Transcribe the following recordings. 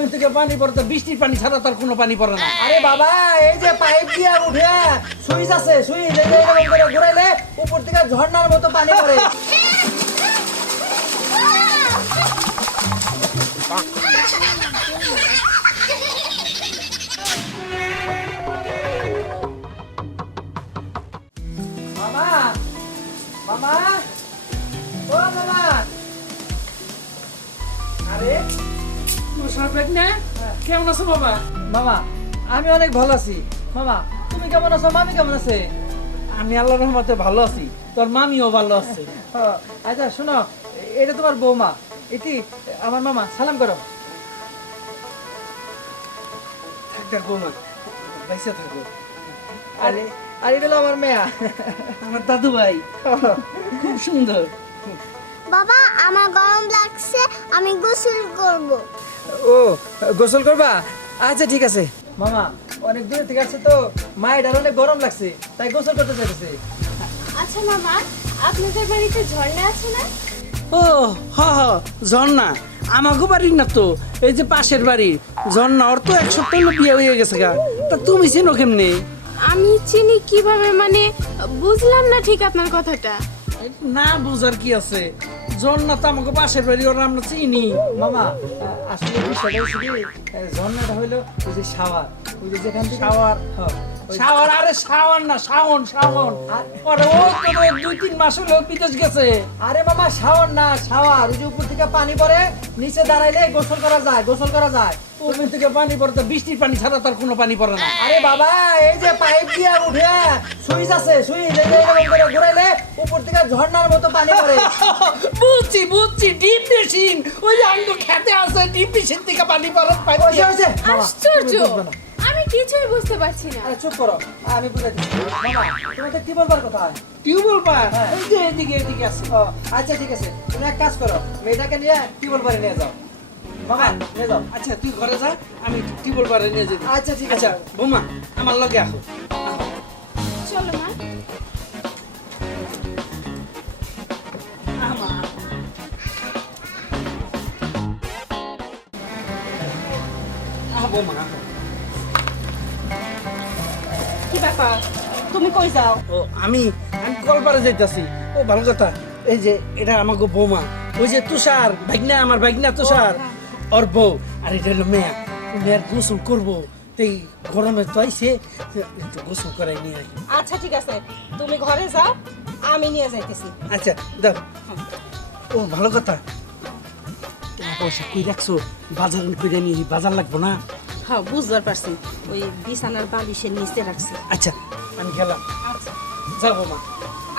Oven থেকে পানি পড়ে তো বৃষ্টির পানি ছাড়া তার কোনো পানি পড়ে না। আরে বাবা, এই যে পাইপ দিয়ে উঠে, সুইচ আছে, সুইচ করে ঘুরাইলে উপর থেকে ঝর্ণার মতো পানি পড়ে। মামা তুষার না? কেমন আছো বাবা? মামা আমি অনেক ভালো আছি। মামা তুমি কেমন আছো? মামি কেমন আছে? আমি আল্লাহ রহমতে ভালো আছি। তোর মামিও ভালো আছে। আচ্ছা শোনো এটা তোমার বৌমা। এটি আমার মামা সালাম করো। থাক থাক বৌমা। বাইসা থাকো। আরে আর এটা হলো আমার মেয়া। আমার দাদু ভাই। খুব সুন্দর। বাবা আমার গরম লাগছে আমি গোসল করব। ও গোসল করবা? আচ্ছা ঠিক আছে। মামা অনেক দূরে থেকে আসছে তো। মায়ের আর অনেক গরম লাগছে তাই গোসল করতে চাইতেছে। আচ্ছা মামা আপনাদের বাড়িতে ঝর্ণা আছে না? ও হ হ ঝর্ণা। আমাকে বাড়ির না তো এই যে পাশের বাড়ি। ঝর্ণা ওর তো এক সপ্তাহ বিয়ে হয়ে গেছে গা। তা তুমি চিনো কেমনে? আমি চিনি কীভাবে মানে বুঝলাম না ঠিক আপনার কথাটা। না বুঝার কি আছে? ঝর্ণা তো আমাকে পাশের বাড়ি ওরা আমরা চিনি মামা আসলে বিষয়টা ঝর্ণাটা হইল ওই যে শাওয়ার। ওই যে যেখান থেকে? শাওয়ার। হ্যাঁ, আরে শাওয়ার না শাওন শাওন। আরে ও তো দুই তিন মাস হলো বিদেশ গেছে। আরে মামা না শাওয়ার। ওই যে উপর থেকে পানি পড়ে নিচে দাঁড়াইলে গোসল করা যায় গোসল করা যায়। ওভেন থেকে পানি পড়ে তো বৃষ্টির পানি ছাড়া তার কোনো পানি পড়ে না। আরে বাবা এই যে পাইপ দিয়ে উঠে সুইচ আছে সুইচ এই যে এরকম করে থেকে ঝর্ণার মতো পানি পড়ে। বুঝছি বুঝছি ডিপ মেশিন ওই যে আঙ্গুল খেতে আছে ডিপ মেশিন থেকে পানি পড়ে পাইপ হয়েছে হয়েছে মামা, আশ্চর্য। আমি কিছুই বুঝতে পারছি না। আরে চুপ করো। আমি বুঝে দিচ্ছি। মামা তোমাদের কি বলবার কথা টিউবওয়েল পা হ্যাঁ। এই যে এদিকে এদিকে আছে। ও আচ্ছা ঠিক আছে। তুমি এক কাজ করো মেয়েটাকে নিয়ে টিউবওয়েল বাড়ি নিয়ে যাও। মামা নিয়ে যাও। আচ্ছা তুই ঘরে যা আমি টিউবওয়েল পারে নিয়ে যেতে আচ্ছা ঠিক আছে। আচ্ছা বৌমা আমার লগে আসো চলো মা। বৌমা আহ। কি ব্যাপার? তুমি কই যাও? ও আমি আমি কলপারে যাইতাছি। ও ভালো কথা। এই যে এটা আমাকে বৌমা। ওই যে তুষার ভাগনা আমার ভাগনা তুষার। ওর বউ। আর এটা হলো মেয়া। মেয়ের গোসল করব। তাই গরমে তো আইসে গোসল করাই নিয়ে আই আচ্ছা ঠিক আছে। তুমি ঘরে যাও আমি নিয়ে যাইতেছি। আচ্ছা দাও। ও ভালো কথা। পয়সা কই রাখছো? বাজার কইরা নিয়ে বাজার লাগবো না? হ্যাঁ বুঝতে পারছি। ওই বিছানার বালিশের নিচে রাখছি। আচ্ছা আমি গেলাম। আচ্ছা। যাব মা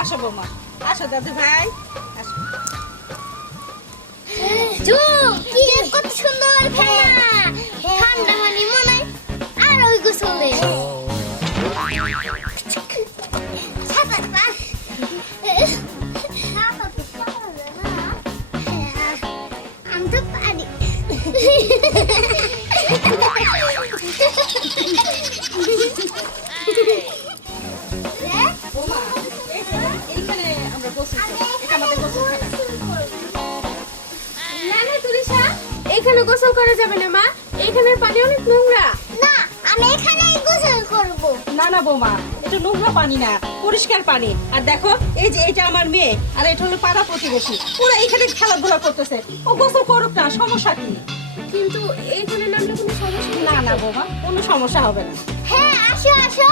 আসো বৌমা। আসো দাদু ভাই। আসো। কি কত সুন্দর খেলা। ঠান্ডা হানি মনে আর ওই গোসলে এখানে গোসল করা যাবে না মা। এখানের পানি অনেক নোংরা। না আমি এখানেই গোসল করব। না না বৌমা এটা নোংরা পানি না পরিষ্কার পানি। আর দেখো এই যে এটা আমার মেয়ে আর এটা হলো পাড়া প্রতিবেশী। ওরা এখানে খেলাধুলা করতেছে। ও গোসল করুক না সমস্যা কি? কিন্তু এখানে নামলে কোনো সমস্যা না না বৌমা কোনো সমস্যা হবে না। হ্যাঁ আসো আসো।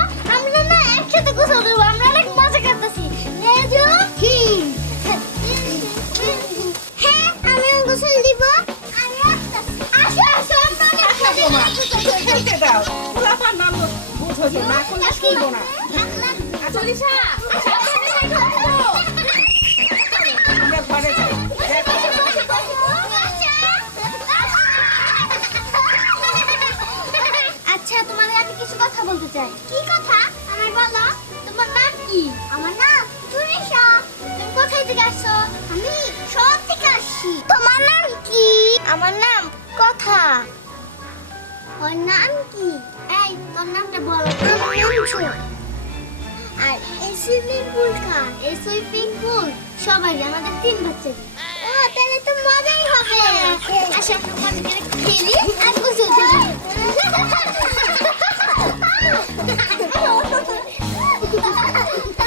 কথা কি কথা? আমার বলো, তোমার নাম কি? আমার নাম তুরিশা তুমি কোথায় থেকে আমি শহর থেকে আসছি। তোমার নাম কি? আমার নাম কথা। ওর নাম কি? এই, তোর নামটা বলো। আর এই সুইমিং পুল কা এই সুইমিং পুল? সবাই আমাদের তিন বাচ্চা। ও, তাহলে মজাই হবে। আমরা খেলি আর গোসল 哈哈哈哈哈哈哈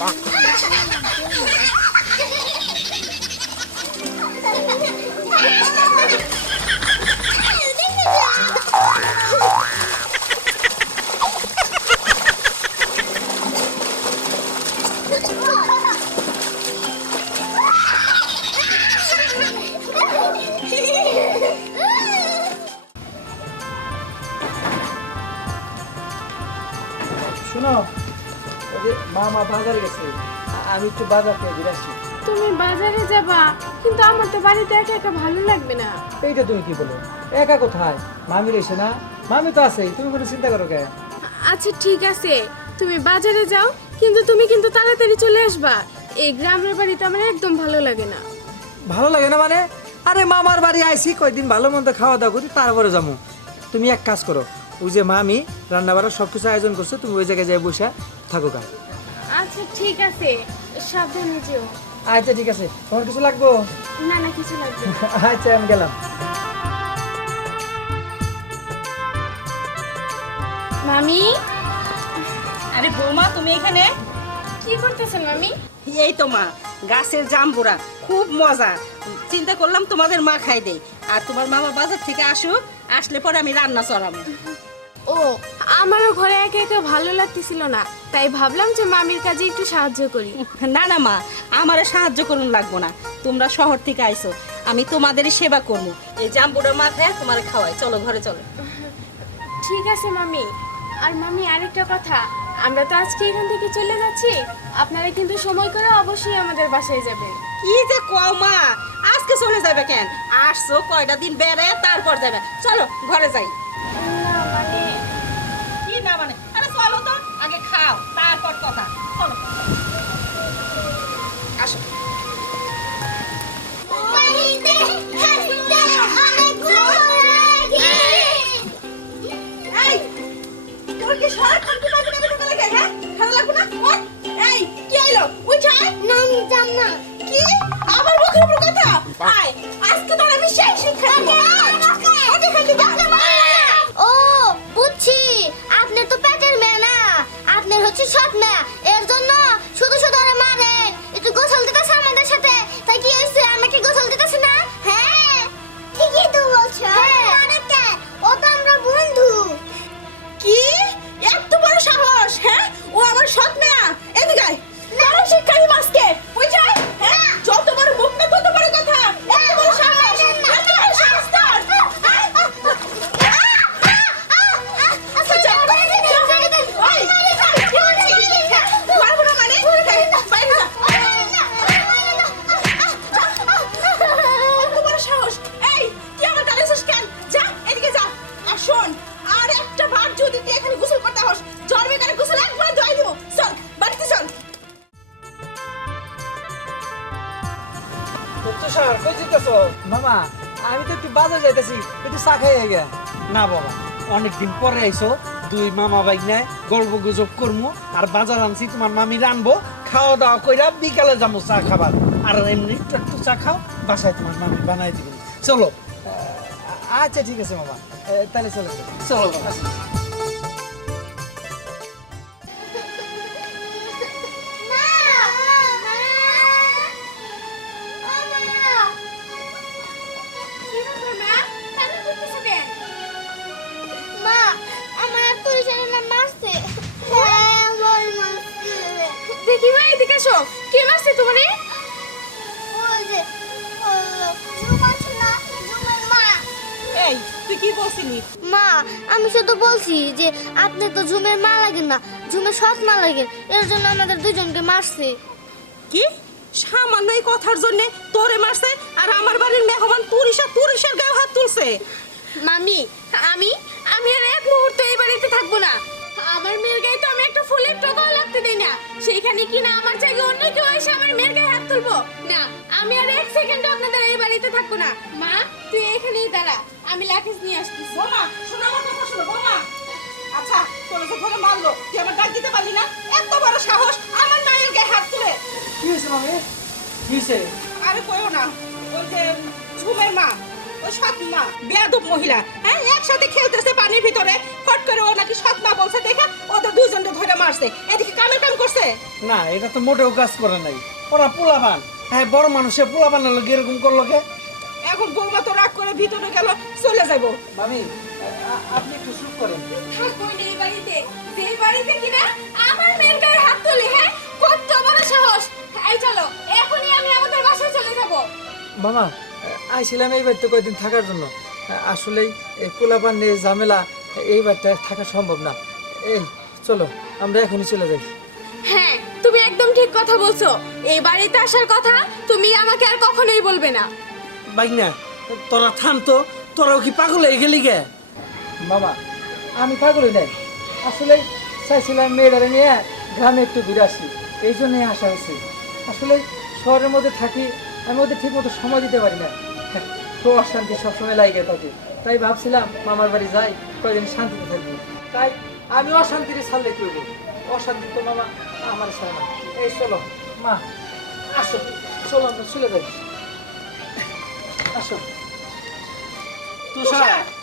শোনো ওই যে মামা বাজারে গেছে। আমি একটু বাজার থেকে ঘুরে আসছি। তুমি বাজারে যাবা কিন্তু আমার তো বাড়িতে একা একা ভালো লাগবে না। এইটা তুমি কি বলো? একা কোথায়? মামি রয়েছে না? মামি তো আছেই তুমি কোনো চিন্তা করো কে? আচ্ছা ঠিক আছে। তুমি বাজারে যাও কিন্তু তুমি কিন্তু তাড়াতাড়ি চলে আসবা। এই গ্রামের বাড়িতে আমার একদম ভালো লাগে না। ভালো লাগে না মানে? আরে মামার বাড়ি আইসি কয়দিন ভালো মন্দ খাওয়া দাওয়া করি তারপরে যাব তুমি এক কাজ করো ওই যে মামি রান্না বাড়া সব কিছু আয়োজন করছে তুমি ওই জায়গায় যাই বসে থাকো গা। আচ্ছা ঠিক আছে। সাবধানে যেও। আচ্ছা ঠিক আছে। তোমার কিছু লাগবো? না না কিছু লাগবে আচ্ছা আমি গেলাম। মামি? আরে বৌমা তুমি এখানে? কি করতেছেন মামি? এই তো মা গাছের জাম্বুরা খুব মজা। চিন্তা করলাম তোমাদের মা খাই দেই আর তোমার মামা বাজার থেকে আসুক আসলে পরে আমি রান্না চড়াবো। ও আমারও ঘরে একে একে ভালো লাগতেছিল না। তাই ভাবলাম যে মামির কাজে একটু সাহায্য করি। না না মা আমারে সাহায্য করুন লাগবো না। তোমরা শহর থেকে আইছো আমি তোমাদেরই সেবা করব। এই জাম্বুরা মা খায় তোমার খাওয়াই চলো ঘরে চলো। ঠিক আছে মামি। আর মামি আরেকটা কথা। আমরা তো আজকে এখান থেকে চলে যাচ্ছি। আপনারা কিন্তু সময় করে অবশ্যই আমাদের বাসায় যাবেন। কি যে কও মা? আজকে চলে যাবে কেন? আসছো কয়টা দিন বেড়ে তারপর যাবে চলো ঘরে যাই। কথা চলো আসো। বাড়িতে হাসতে অনেক তুষার কই যেতেছো মামা আমি তো একটু বাজার যাইতেছি একটু চা খাই গে না বাবা অনেকদিন পরে আইছো দুই মামা বাইক গল্প গুজব করমু আর বাজার আনছি তোমার মামি রানবো খাওয়া দাওয়া কইরা বিকালে যাব চা খাবার। আর এমনি একটু একটু চা খাও বাসায় তোমার মামি বানাই দিবেন চলো। আচ্ছা ঠিক আছে মামা। তাহলে চলে। চলো বাবা। এই তুই কি বলছিলি? মা আমি শুধু বলছি যে আপনি তো ঝুমের মা লাগেন না ঝুমের সৎ মা লাগেন এর জন্য আমাদের দুজনকে মারছে। কি? সামান্য এই কথার জন্য তোরে মারছে আর আমার বাড়ির মেহমান তুরিশা তুরিশার গায়ে হাত তুলছে। মামি আমি আমি আর এক মুহূর্ত এই বাড়িতে সেইখানে কি না আমার জায়গায় অন্য কেউ এসে আমার মেয়ের গায়ে হাত তুলবো? না আমি আর এক সেকেন্ড আপনাদের এই বাড়িতে থাকব না। মা তুই এখানেই দাঁড়া আমি লাকেজ নিয়ে আসতেছি। বোমা শোনো আমার কথা শোনো বোমা। আচ্ছা তোর যে ধরে মারলো তুই আমার ডাক দিতে পারলি না? এত বড় সাহস আমার মায়ের গায়ে হাত তুলে। কি হয়েছে মামি? কি হয়েছে আরে কইও না ওই যে ঝুমের মা। ওই সৎ মা বেয়াদব মহিলা হ্যাঁ? একসাথে খেলতেছে পানির ভিতরে। ফট করে ও নাকি সৎ মা বলছে দেখা ওদের দুজনকে ধরে মারছে। এদিকে কামের কাম করছে? না এটা তো মোটেও কাজ করে নাই। ওরা পোলাবান হ্যাঁ বড় মানুষে পোলাবানের লোক এরকম করল কে? এখন বৌমা তো রাগ করে ভিতরে গেল চলে যাব। মামি আপনি একটু চুপ করেন। থাকব এই বাড়িতে। যে বাড়িতে কিনা আমার মেয়ের গায়ে হাত তুলি হ্যাঁ? কত বড় সাহস। এই চলো এখনই আমি আমাদের বাসায় চলে যাব। মামা আইছিলাম এই বাড়িতে কয়েকদিন থাকার জন্য। আসলে এই পোলাপান নিয়ে ঝামেলা এই বাড়িতে থাকা সম্ভব না। এই চলো আমরা এখনই চলে যাই। হ্যাঁ তুমি একদম ঠিক কথা বলছো। এই বাড়িতে আসার কথা তুমি আমাকে আর কখনোই বলবে না। বাইকনা তোরা থাম তো তোরাও কি পাগল হয়ে গেলি গে? মামা আমি পাগলই নাই। আসলে চাইছিলাম মেয়েটারে নিয়ে গ্রামে একটু ঘুরে আসি এই জন্যই আসা হয়েছে। আসলে শহরের মধ্যে থাকি আমি ওদের ঠিক মতো সময় দিতে পারি না। তো অশান্তি সবসময় লাগে থাকে তাই ভাবছিলাম মামার বাড়ি যাই কয়েকদিন শান্তিতে থাকব তাই আমি অশান্তির ছাড়লে করব অশান্তি তো মামা আমার ছাড়ে না। এই চলো মা আসো। চলো আমরা চলে যাই। আসো। তুষার!